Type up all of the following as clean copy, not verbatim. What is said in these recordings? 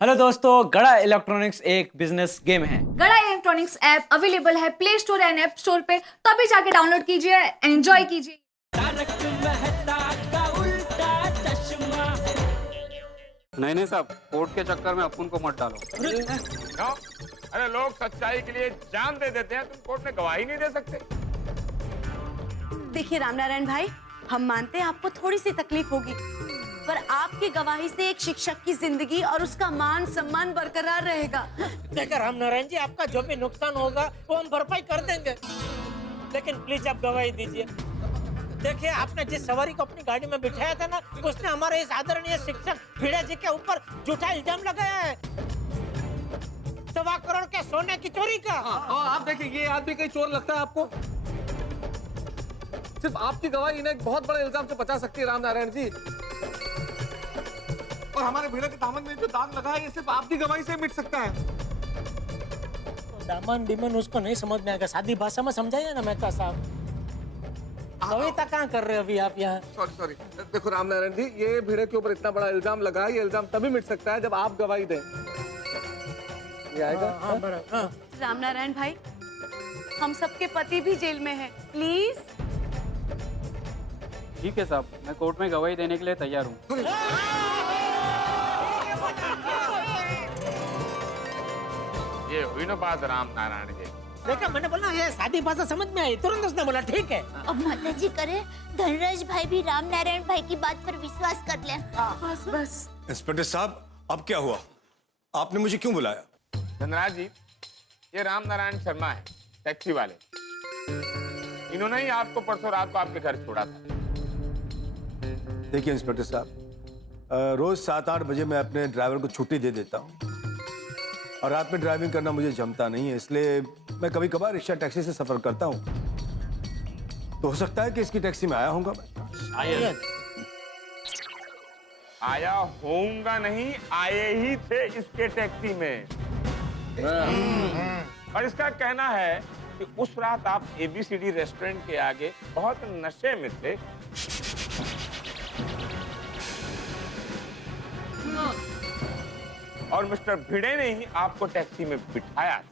Hello दोस्तों, गड़ा electronics एक बिजनेस गेम है। गड़ा इलेक्ट्रॉनिक्स ऐप अवेलेबल है play store and app store पे, तो अभी जाके डाउनलोड कीजिए, एंजॉय कीजिए। नहीं साहब, कोर्ट के चक्कर में अपन को मत डालो। क्यों? अरे लोग सच्चाई के लिए जान दे देते हैं, तुम कोर्ट में गवाही नहीं दे सकते। देखिए रामनारायण भाई, हम मानते हैं आपको थोड़ी सी तकलीफ होगी, पर आपकी गवाही से एक शिक्षक की जिंदगी और उसका मान सम्मान बरकरार रहेगा। देखिए रामनारायण जी, आपका जो भी नुकसान होगा वो हम भरपाई कर देंगे, लेकिन प्लीज आप गवाही दीजिए। देखिए, आपने जिस सवारी को अपनी गाड़ी में बिठाया था ना, उसने हमारे इस आदरणीय शिक्षक भिड़े जी के ऊपर झूठा इल्जाम लगाया है, 1.25 करोड़ के सोने की चोरी का। आप देखिए, ये आदमी कहीं चोर लगता है आपको? सिर्फ आपकी गवाही इन्हें एक बहुत बड़े इल्जाम से बचा सकती है रामनारायण जी। और हमारे भिड़े के दामन में जो दाग लगा है, ये सिर्फ आपकी गवाही से मिट सकता है। दामन बिमन उसको नहीं समझ में आएगा, सादी भाषा में समझाइए ना मेहता साहब। कविता कहाँ कर रहे हो अभी आप यहाँ? सॉरी देखो रामनारायण जी, ये भिड़े के ऊपर इतना बड़ा इल्जाम लगा है, ये इल्जाम तभी मिट सकता है जब आप गवाही दें। ये आएगा? हाँ। रामनारायण भाई, हम सबके पति भी जेल में हैं, प्लीज। ठीक है साहब, मैं कोर्ट में गवाही देने के लिए तैयार हूँ। ये हुई ना बात रामनारायण जी। देखा, मैंने बोला ये सादी भाषा समझ में आई, तुरंत उसने बोला ठीक है। अब माता जी करे, धनराज भाई भी रामनारायण भाई की बात पर विश्वास कर ले। बस इंस्पेक्टर साहब, अब क्या हुआ? आपने मुझे क्यों बुलाया? धनराज जी, ये रामनारायण शर्मा है, टैक्सी वाले। इन्होंने ही आपको परसों रात को आपके घर छोड़ा था। देखिए इंस्पेक्टर साहब, रोज 7-8 बजे मैं अपने ड्राइवर को छुट्टी दे देता हूँ, और रात में ड्राइविंग करना मुझे जमता नहीं है, इसलिए मैं कभी कभार रिक्शा टैक्सी से सफर करता हूँ। तो हो सकता है कि इसकी टैक्सी में आया होऊंगा मैं। आया होऊंगा नहीं, आए ही थे इसके टैक्सी में। और इसका कहना है कि उस रात आप ABCD रेस्टोरेंट के आगे बहुत नशे में थे। और मिस्टर भिड़े ने ही आपको टैक्सी में बिठाया था।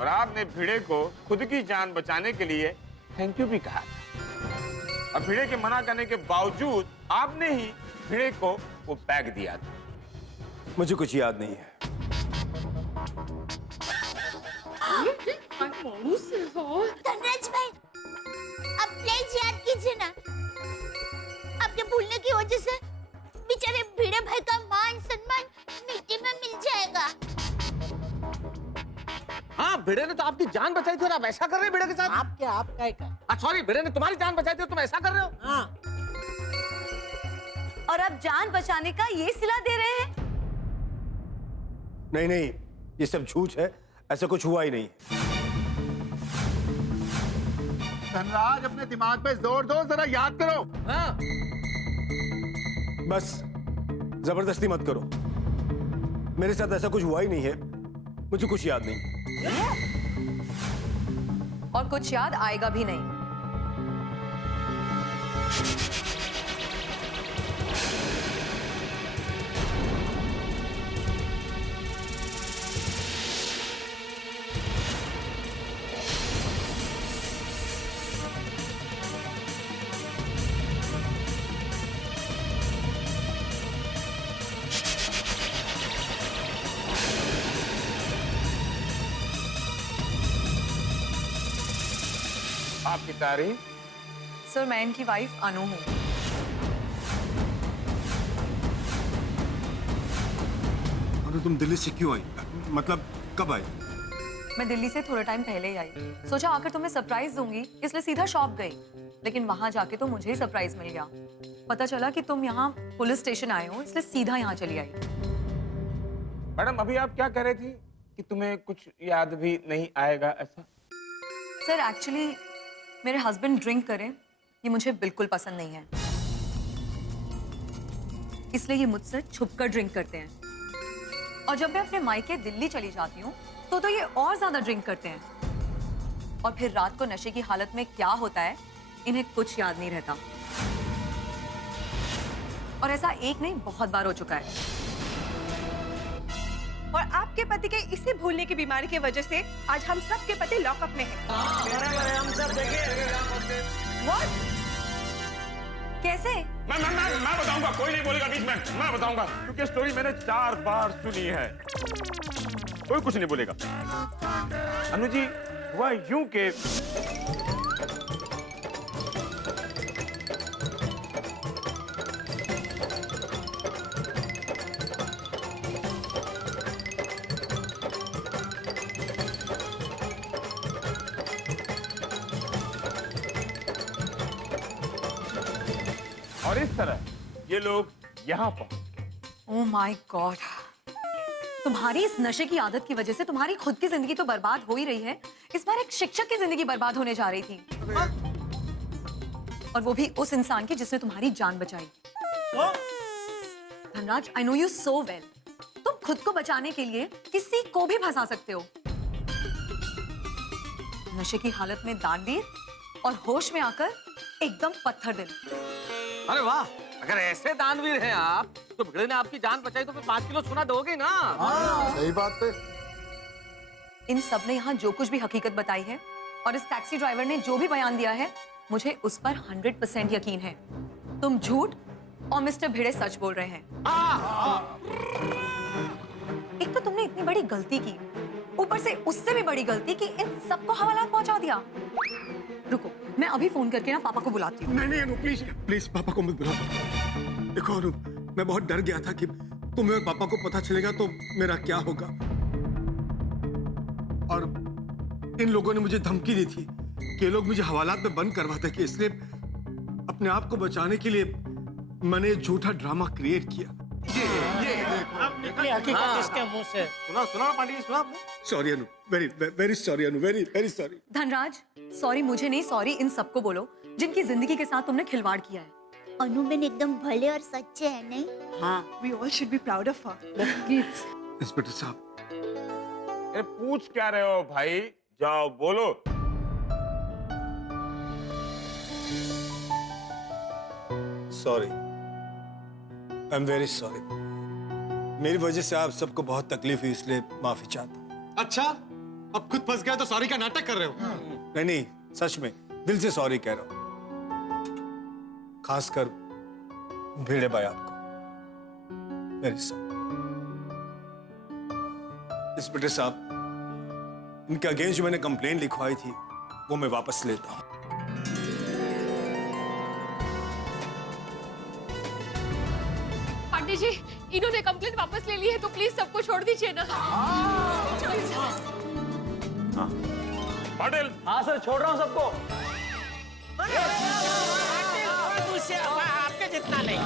और आपने भिड़े को खुद की जान बचाने के लिए थैंक यू भी कहा था। और भिड़े के मना करने के बावजूद आपने ही भिड़े को वो बैग दिया था। मुझे कुछ याद नहीं है। धनराज भाई, अब प्लीज याद कीजिए ना, आपके भूलने की वजह से बेचारे भिड़े भाई का मान सम्मान मिट्टी में मिल जाएगा। हाँ, भिड़े ने तो आपकी जान बचाई थी और आप ऐसा कर रहे हैं भिड़े के साथ? आपका सॉरी, भिड़े ने तुम्हारी जान बचाई थी और तुम ऐसा कर रहे हो? हाँ। और अब जान बचाने का ये सिला दे रहे हैं? नहीं, ये सब झूठ है, ऐसा कुछ हुआ ही नहीं। धनराज, अपने दिमाग पे जोर दो, जरा याद करो। हाँ। बस जबरदस्ती मत करो, मेरे साथ ऐसा कुछ हुआ ही नहीं है, मुझे कुछ याद नहीं। और कुछ याद आएगा भी नहीं। आपकी तारीफ? सर, मैं इनकी वाइफ अनु हूँ। अरे तुम दिल्ली से क्यों आई? मतलब कब आई? मैं दिल्ली से थोड़ा टाइम पहले ही आई। सोचा आकर तुम्हें सरप्राइज दूंगी, इसलिए सीधा शॉप गई। लेकिन वहां जाके तो मुझे ही सरप्राइज मिल गया। पता चला कि तुम यहाँ पुलिस स्टेशन आए हो, इसलिए सीधा यहाँ चली आई। मैडम, अभी आप क्या कह रही थी कि तुम्हें कुछ याद भी नहीं आएगा, ऐसा? सर, एक्चुअली मेरे हस्बैंड ड्रिंक करें, ये मुझे बिल्कुल पसंद नहीं है, इसलिए ये मुझसे छुपकर ड्रिंक करते हैं। और जब मैं अपने मायके दिल्ली चली जाती हूँ तो ये और ज्यादा ड्रिंक करते हैं। और फिर रात को नशे की हालत में क्या होता है, इन्हें कुछ याद नहीं रहता। और ऐसा एक नहीं बहुत बार हो चुका है। और आपके पति के इसी भूलने की बीमारी की वजह से आज हम सब के पति लॉकअप में हैं। हम सब देखिए। What? कैसे? मैं बताऊंगा, कोई नहीं बोलेगा बीच में, मैं बताऊंगा क्योंकि स्टोरी मैंने 4 बार सुनी है। कोई कुछ नहीं बोलेगा। अनु जी, हुआ यूं के और इस तरह ये लोग यहाँ पहुंच। ओह माय गॉड, तुम्हारी इस नशे की आदत की वजह से तुम्हारी खुद की जिंदगी तो बर्बाद हो ही रही है, इस बार एक शिक्षक की जिंदगी बर्बाद होने जा रही थी, और वो भी उस इंसान की जिसने तुम्हारी जान बचाई। Dhanraj, I know you so well, तुम खुद को बचाने के लिए किसी को भी फंसा सकते हो। नशे की हालत में दानवीर और होश में आकर एकदम पत्थर दिल। अरे वाह, अगर ऐसे दानवीर हैं आप तो भिड़े ने आपकी जान बचाई तो फिर 5 किलो सोना दोगे ना। सही बात है। इन सब ने यहाँ जो कुछ भी हकीकत बताई है और इस टैक्सी ड्राइवर ने जो भी बयान दिया है, मुझे उस पर 100% यकीन है। तुम झूठ और मिस्टर भिड़े सच बोल रहे हैं। एक तो तुमने इतनी बड़ी गलती की, ऊपर से उससे भी बड़ी गलती कि इन सबको हवालात पहुंचा दिया। रुको, मैं अभी फोन करके ना पापा को बुलाती हूँ। नहीं अनु, प्लीज प्लीज पापा को मत बुलाओ। देखो अनु, मैं बहुत डर गया था कि तुम्हें पापा को पता चलेगा तो मेरा क्या होगा, और इन लोगों ने मुझे धमकी दी थी कि ये लोग मुझे हवालात में बंद करवाते कि, इसलिए अपने आप को बचाने के लिए मैंने झूठा ड्रामा क्रिएट किया। अब निकली हकीकत इसके मुंह से। सुना पांडे जी, सुना आपने? सॉरी अनु, वेरी सॉरी अनु, वेरी सॉरी। धनराज, सॉरी मुझे नहीं, सॉरी इन सबको बोलो जिनकी जिंदगी के साथ तुमने खिलवाड़ किया है। अनुबेन एकदम भले और सच्चे हैं, नहीं? हाँ, we all should be proud of her. Inspector साहब, अरे पूछ क्या रहे हो भाई, जाओ बोलो। Sorry, I am very sorry. मेरी वजह से आप सबको बहुत तकलीफ हुई, इसलिए माफी चाहता हूँ। अच्छा, अब खुद फंस गए तो सॉरी का नाटक कर रहे हो? नहीं, सच में दिल से सॉरी कह रहा हूँ, खासकर भिड़े भाई आपको। Very sorry. इंस्पेक्टर साहब, इनके अगेंस्ट जो मैंने कंप्लेन लिखवाई थी वो मैं वापस लेता हूँ। पांडे जी, इन्होंने कंप्लेंट वापस ले ली है तो प्लीज सबको छोड़ दीजिए ना। पाटिल। हाँ सर, छोड़ रहा हूँ सबको। आपके जितना नहीं।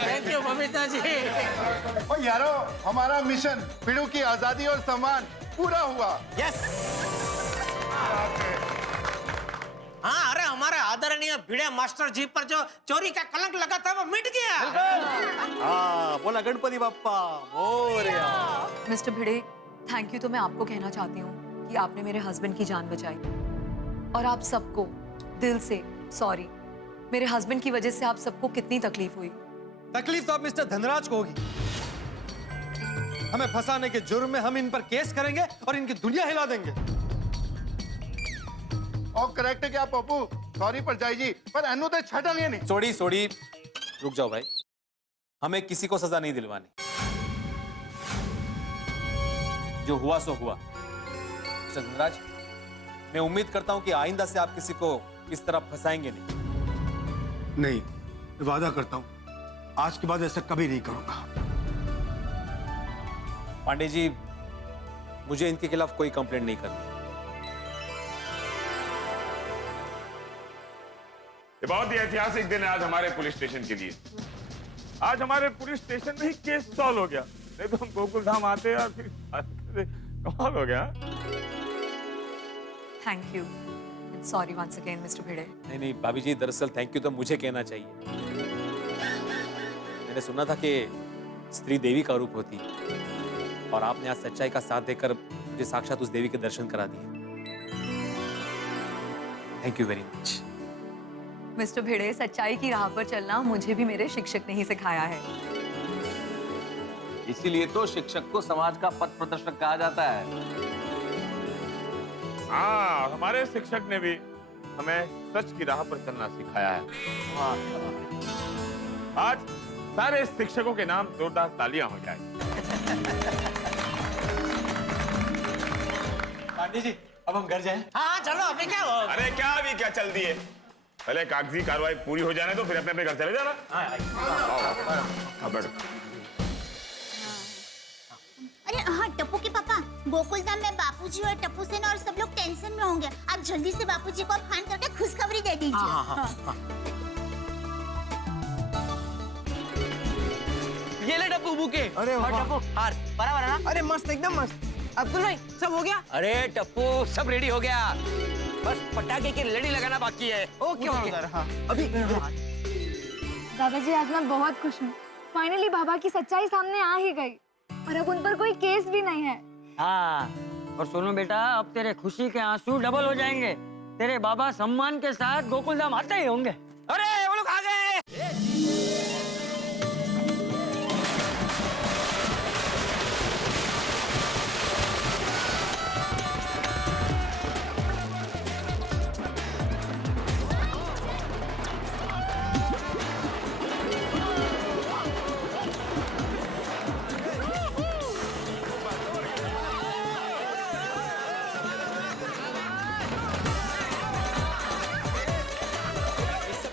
Thank you Babita ji. ओ यारो, हमारा मिशन पिड़ू की आजादी और सम्मान पूरा हुआ। यस। हाँ, अरे हमारे आदरणीय भिड़े मास्टर जी पर जो चोरी का कलंक लगा था वो मिट गया। हाँ, बोला Ganpati Bappa Morya. Mister Bhide, thank you तो मैं आपको कहना चाहती हूँ कि आपने मेरे हस्बैंड की जान बचाई, और आप सबको दिल से सॉरी। मेरे हस्बैंड की वजह से आप सबको कितनी तकलीफ हुई। तकलीफ तो अब मिस्टर धनराज को होगी। हमें फंसाने के जुर्म में हम इन पर केस करेंगे और इनकी दुनिया हिला देंगे। और करेक्ट है क्या पप्पू? सॉरी पर जाई जी, पर अनु तो छटा लिए नहीं। सोड़ी, रुक जाओ भाई, हमें किसी को सजा नहीं दिलवानी। जो हुआ सो हुआ। मिस्टर धनराज, मैं उम्मीद करता हूं कि आइंदा से आप किसी को इस तरह फंसाएंगे नहीं। नहीं, वादा करता हूँ आज के बाद ऐसा कभी नहीं करूंगा। पांडे जी, मुझे इनके खिलाफ कोई कंप्लेंट नहीं करनी। ये बहुत ही ऐतिहासिक दिन है आज हमारे पुलिस स्टेशन के लिए। आज हमारे पुलिस स्टेशन में ही केस सॉल्व हो गया, नहीं तो हम गोकुल धाम आते और फिर कमाल हो गया। Thank you, sorry once again mister Bhide. नहीं भाभी जी, दरअसल थैंक यू तो मुझे कहना चाहिए। मैंने सुना था कि स्त्री देवी का रूप होती है और आपने आज सच्चाई का साथ देकर मुझे साक्षात उस देवी के दर्शन करा दिए। Thank you very much. Mister Bhide, सच्चाई की राह पर चलना मुझे भी मेरे शिक्षक ने ही सिखाया है। इसीलिए तो शिक्षक को समाज का पथ प्रदर्शक कहा जाता है। हाँ, हमारे शिक्षक ने भी हमें सच की राह पर चलना सिखाया है। आज सारे शिक्षकों के नाम जोरदार तालियां हो जाए। पांडे जी, अब हम घर जाएं? हाँ चलो, अभी क्या हो? अरे क्या अभी क्या चल दिए, पहले कागजी कार्रवाई पूरी हो जाने तो फिर अपने अपने घर चले जाना। आओ, बैठो। अरे हाँ टप्पू के पापा, गोकुलधाम में बापूजी और टप्पू सेन और सब लोग टेंशन में होंगे। आप जल्दी से बापूजी को फोन करके खुशखबरी दे दीजिए। हाँ। ये ले टप्पू बुके। अरे टप्पू हार बराबर है ना? अरे मस्त, एकदम मस्त। अब्दुल भाई सब हो गया? अरे टप्पू सब रेडी हो गया, बस पटाखे की लड़ी लगाना बाकी है। Okay okay. हाँ अभी दादाजी आज मैं बहुत खुश हूँ। फाइनली बाबा की सच्चाई सामने आ ही गई और अब उन पर कोई केस भी नहीं है। हाँ, और सुनो बेटा, अब तेरे खुशी के आंसू डबल हो जाएंगे। तेरे बाबा सम्मान के साथ गोकुलधाम आते ही होंगे। अरे वो लोग आ गए।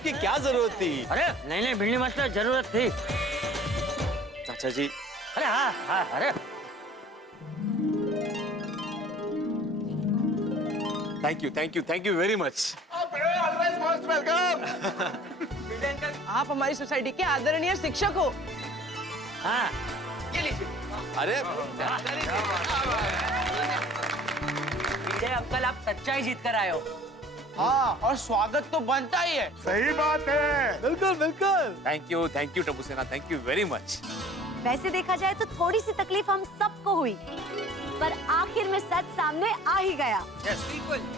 की क्या जरूरत थी? अरे नहीं भिंडी मास्टर, जरूरत थी। चाचा जी। अरे हाँ हाँ, अरे थैंक यू वेरी मच। आप हमारी सोसाइटी के आदरणीय शिक्षक हो। हाँ, ये लीजिए। अरे अब कल आप सच्चाई जीत कर आए हो। हाँ, और स्वागत तो बनता ही है। सही बात है। बिल्कुल बिल्कुल। थैंक यू टप्पू सेना, थैंक यू वेरी मच। वैसे देखा जाए तो थोड़ी सी तकलीफ हम सबको हुई, पर आखिर में सच सामने आ ही गया।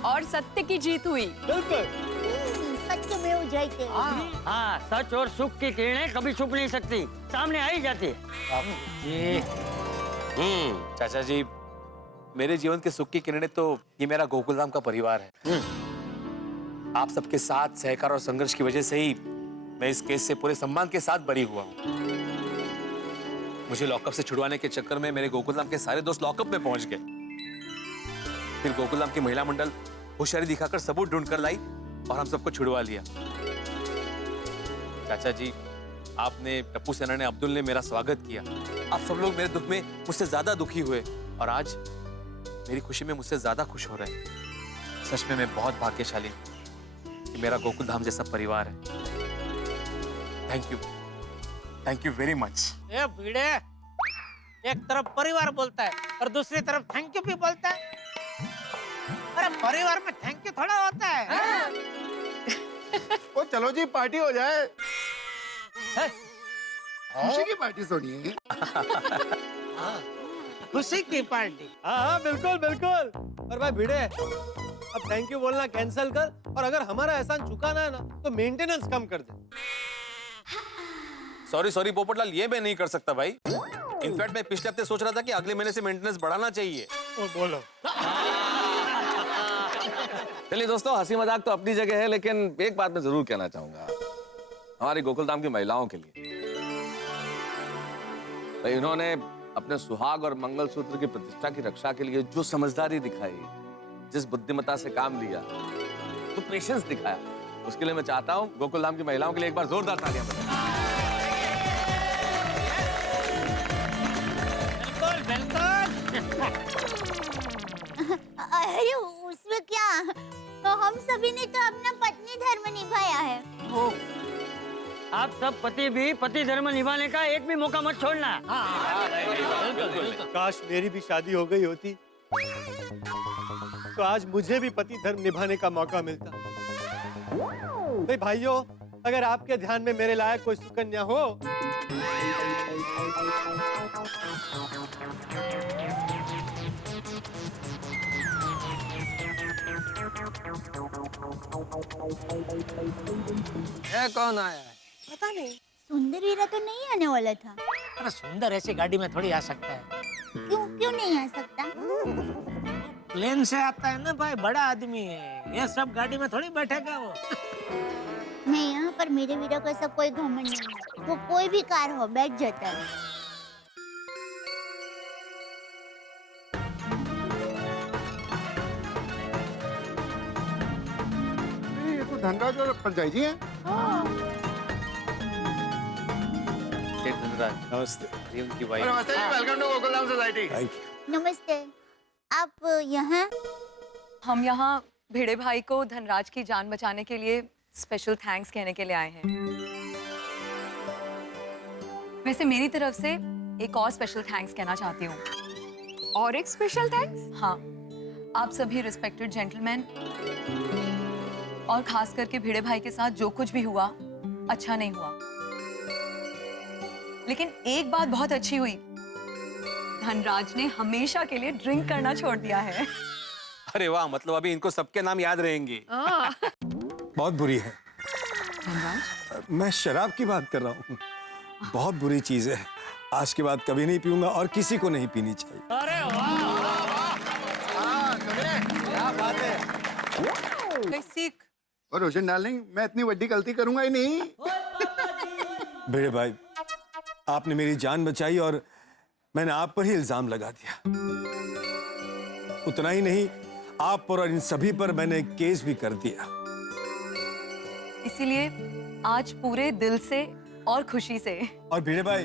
और सत्य की जीत हुई। सत्य में हो जाते। हाँ, सच और सुख की किरणें कभी छुप नहीं सकती, सामने आ ही जाती है। चाचा जी, मेरे जीवन के सुख की किरणें तो ये मेरा गोकुलधाम का परिवार है। आप सबके साथ सहकार और संघर्ष की वजह से ही मैं इस केस से पूरे सम्मान के साथ बरी हुआ हूँ। मुझे लॉकअप से छुड़वाने के चक्कर में मेरे गोकुलधाम के सारे दोस्त लॉकअप में पहुंच गए। फिर गोकुलधाम की महिला मंडल होशियारी दिखाकर सबूत ढूंढकर लाई और हम सबको छुड़वा लिया। चाचा जी, आपने, टप्पू सेना ने, अब्दुल ने मेरा स्वागत किया। आप सब लोग मेरे दुख में मुझसे ज्यादा दुखी हुए और आज मेरी खुशी में मुझसे ज्यादा खुश हो रहे हैं। सच में मैं बहुत भाग्यशाली हूँ कि मेरा गोकुलधाम जैसा परिवार है। Thank you very much. ये भिड़े, एक तरफ परिवार बोलता है और दूसरी तरफ थैंक यू भी बोलता है। अरे परिवार में थैंक यू थोड़ा होता है। ओ चलो जी, पार्टी हो जाए। खुशी की पार्टी सुनिए। खुशी की पार्टी। हाँ बिल्कुल बिल्कुल। और भाई भिड़े, अब थैंक यू बोलना कैंसिल कर और अगर हमारा एहसान चुकाना है ना तो मेंटेनेंस कम कर दे। सॉरी पोपटलाल, ये मैं नहीं कर सकता भाई। इनफैक्ट मैं पिछले हफ्ते सोच रहा था कि अगले महीने से मेंटेनेंस बढ़ाना चाहिए। बोलो। चलिए दोस्तों, हंसी मजाक तो अपनी जगह है, लेकिन एक बात मैं जरूर कहना चाहूंगा हमारी गोकुलधाम की महिलाओं के लिए। भाई इन्होंने अपने सुहाग और मंगलसूत्र की प्रतिष्ठा की रक्षा के लिए जो समझदारी दिखाई, जिस बुद्धिमत्ता से काम लिया, जो पेशेंस दिखाया, उसके लिए मैं चाहता हूँ गोकुलधाम की महिलाओं के लिए एक बार जोरदार तालियां बजाएं। अरे उसमें क्या, तो हम सभी ने तो अपना पत्नी धर्म निभाया है। आप सब पति भी पति धर्म निभाने का एक भी मौका मत छोड़ना। काश मेरी भी शादी हो गई होती तो आज मुझे भी पति धर्म निभाने का मौका मिलता। भाइयों, अगर आपके ध्यान में मेरे लायक कोई सुकन्या हो ये कौन आया है? पता नहीं। सुंदर वीरा तो नहीं आने वाला था। अरे सुंदर ऐसी गाड़ी में थोड़ी आ सकता है। क्यों क्यों नहीं आ सकता? प्लेन से आता है ना भाई, बड़ा आदमी है, ये सब गाड़ी में थोड़ी बैठेगा वो। नहीं, यहाँ पर मेरे वीरा को ऐसा कोई घमंड नहीं है। वो कोई भी कार हो बैठ जाता है। ये तो धनराज और पंचायत जी हैं। धनराज नमस्ते। ये उनकी वाइफ। नमस्ते जी, वेलकम टू गोकुलधाम सोसाइटी। नमस्ते। आप यहाँ? हम यहाँ भिड़े भाई को धनराज की जान बचाने के लिए स्पेशल थैंक्स कहने के लिए आए हैं। वैसे मेरी तरफ से एक और स्पेशल थैंक्स कहना चाहती हूँ। और एक स्पेशल थैंक्स? हाँ, आप सभी रिस्पेक्टेड जेंटलमैन और खास करके भिड़े भाई के साथ जो कुछ भी हुआ अच्छा नहीं हुआ, लेकिन एक बात बहुत अच्छी हुई, धनराज ने हमेशा के लिए ड्रिंक करना छोड़ दिया है। अरे वाह, मतलब अभी इनको सबके नाम याद रहेंगे। बहुत बुरी है। मैं शराब की बात कर रहा हूँ। बहुत बुरी चीज है। आज के बाद कभी नहीं पीऊंगा और किसी को नहीं पीनी चाहिए। अरे वाह, क्या बात है। सीख। और रोशन डार्लिंग, मैं इतनी बड़ी गलती करूंगा ही नहीं। भिड़े भाई, आपने मेरी जान बचाई और मैंने आप पर ही इल्जाम लगा दिया। उतना ही नहीं, आप पर और इन सभी पर मैंने केस भी कर दिया। इसीलिए आज पूरे दिल से और खुशी से और भिड़े भाई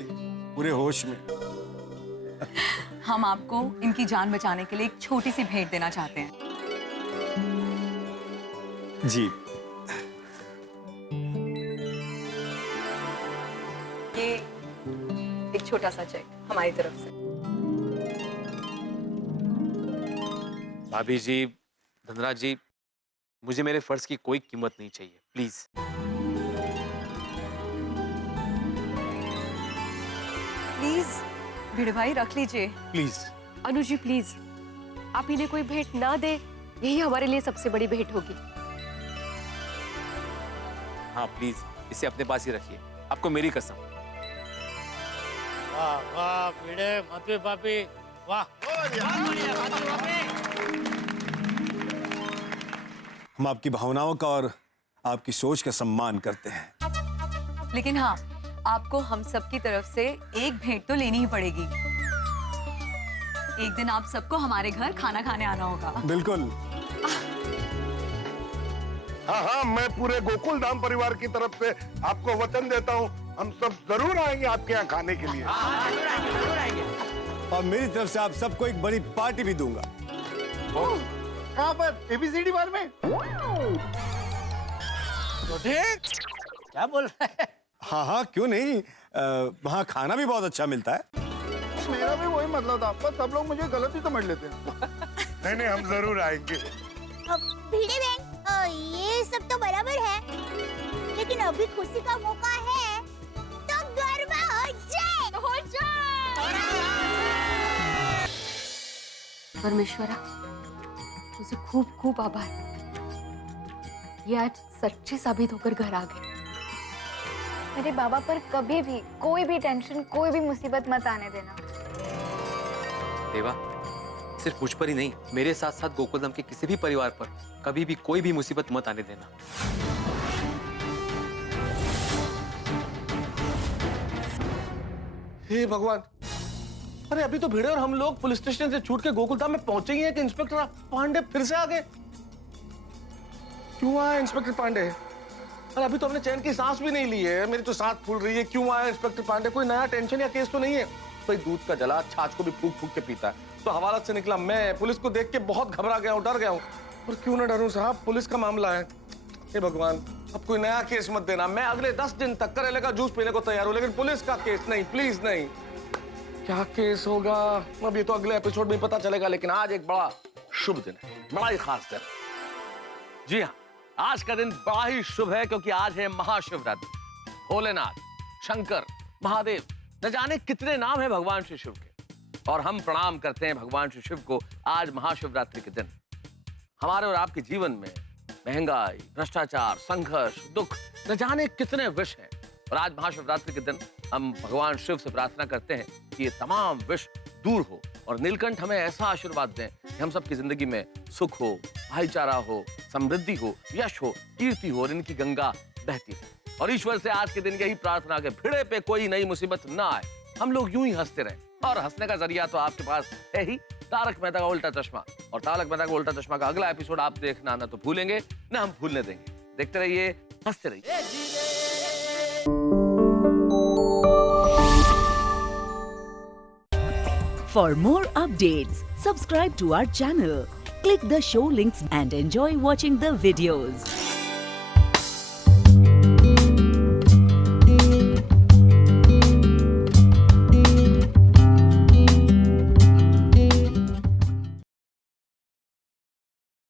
पूरे होश में हम आपको इनकी जान बचाने के लिए एक छोटी सी भेंट देना चाहते हैं। जी। ये एक छोटा सा चेक हमारी तरफ से। भाभी जी, धनराज जी, मुझे मेरे फर्ज की कोई कीमत नहीं चाहिए, प्लीज। प्लीज भिड़े भाई रख लीजिए। प्लीज। अनुज जी प्लीज, आप इन्हें कोई भेंट ना दे, यही हमारे लिए सबसे बड़ी भेंट होगी। हाँ प्लीज, इसे अपने पास ही रखिए, आपको मेरी कसम। वाह वाह भिड़े मधु भाभी, वाह। हम आपकी भावनाओं का और आपकी सोच का सम्मान करते हैं, लेकिन हाँ, आपको हम सब की तरफ से एक भेंट तो लेनी ही पड़ेगी। एक दिन आप सबको हमारे घर खाना खाने आना होगा। बिल्कुल। हाँ हाँ, मैं पूरे गोकुलधाम परिवार की तरफ से आपको वचन देता हूँ, हम सब जरूर आएंगे आपके यहाँ खाने के लिए। और मेरी तरफ से आप सबको एक बड़ी पार्टी भी दूंगा। कहाँ पर? ABCD बार में? तो ठीक, क्या बोल रहे हैं? हाँ हाँ, क्यों नहीं, वहाँ खाना भी बहुत अच्छा मिलता है। मेरा भी वही मतलब था, पर सब लोग मुझे गलत ही समझ लेते हैं। नहीं नहीं, हम जरूर आएंगे। भिड़े बहन, ये सब तो बराबर है, लेकिन अभी खुशी का मौका है, तो गरबा हो जाए। तो हो जाए। परमेश्वरा, तुझे खूब खूब आभार, ये आज सच्चे साबित होकर घर आ गए। मेरे बाबा पर कभी भी कोई भी टेंशन, कोई भी मुसीबत मत आने देना। देवा, सिर्फ मुझ पर ही नहीं, मेरे साथ साथ गोकुलधाम के किसी भी परिवार पर कभी भी कोई भी मुसीबत मत आने देना। हे भगवान, अरे अभी तो भिड़े और हम लोग पुलिस स्टेशन से छूट के गोकुलधाम में पहुंचे ही हैं कि इंस्पेक्टर पांडे फिर से आ गए। क्यों आया इंस्पेक्टर पांडे? अरे अभी तो हमने चैन की सांस भी नहीं ली है, मेरी तो सांस फूल रही है। क्यों आया इंस्पेक्टर पांडे? कोई नया टेंशन या केस तो नहीं है? भाई दूध का जला छाछ को भी फूक फूक के पीता है, तो हवालात से निकला मैं पुलिस को देख के बहुत घबरा गया हूँ, डर गया हूँ। और क्यों ना डरूं साहब, पुलिस का मामला है। हे भगवान, अब कोई नया केस मत देना। मैं अगले 10 दिन तक करेले का जूस पीने को तैयार हूँ, लेकिन पुलिस का केस नहीं, प्लीज नहीं। क्या केस होगा अब ये तो अगले एपिसोड में पता चलेगा, लेकिन आज एक बड़ा शुभ दिन है, बड़ा ही खास दिन। जी हाँ, आज का दिन बड़ा ही शुभ है क्योंकि आज है महाशिवरात्रि। भोलेनाथ, शंकर, महादेव, न जाने कितने नाम है भगवान श्री शिव के, और हम प्रणाम करते हैं भगवान श्री शिव को आज महाशिवरात्रि के दिन। हमारे और आपके जीवन में महंगाई, भ्रष्टाचार, संघर्ष, दुख, न जाने कितने विष हैं, और आज महाशिवरात्रि के दिन हम भगवान शिव से प्रार्थना करते हैं कि ये तमाम विष दूर हो और नीलकंठ हमें ऐसा आशीर्वाद दें कि हम सबकी जिंदगी में सुख हो, भाईचारा हो, समृद्धि हो, यश हो, कीर्ति हो और इनकी गंगा बहती है। और ईश्वर से आज के दिन यही प्रार्थना के भिड़े पे कोई नई मुसीबत ना आए, हम लोग यूं ही हंसते रहें। और हंसने का जरिया तो आपके पास है ही, तारक मेहता का उल्टा चश्मा। और तारक मेहता का उल्टा चश्मा का अगला एपिसोड आप देखना ना तो भूलेंगे ना हम भूलने देंगे। देखते रहिए, हंसते रहिए। For more updates, subscribe to our channel, click the show links and enjoy watching the videos.